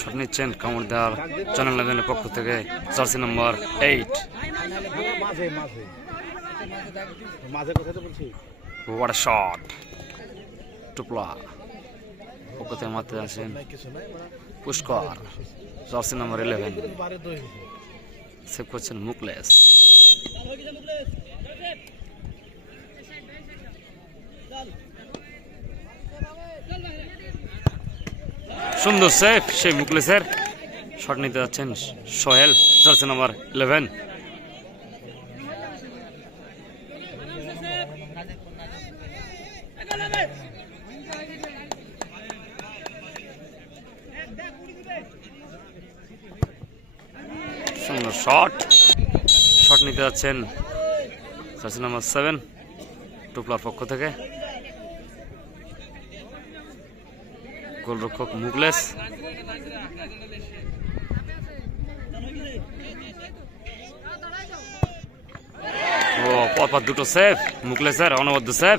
Shot নিচ্ছেন কামড় দেওয়ার চ্যানেল 11 পক্ষ থেকে jersey number 8। What a shot! টুপলা পক্ষ থেকে মারতে আছেন পুষ্কর, জার্সি নাম্বার 11। সেভ করছেন মুকলেশ। সুন্দর সেভ সেই মুকলেশের। শট নিতে যাচ্ছেন সোহেল, জার্সি নাম্বার 11। সুন্দর শট, শট নিতে যাচ্ছেন জার্সি নাম্বার 7 টুপলার পক্ষ থেকে গোলরক্ষক মুকলেশ। ও পরপর দুটো সেভ মুকলেশের, অনবদ্য সেভ।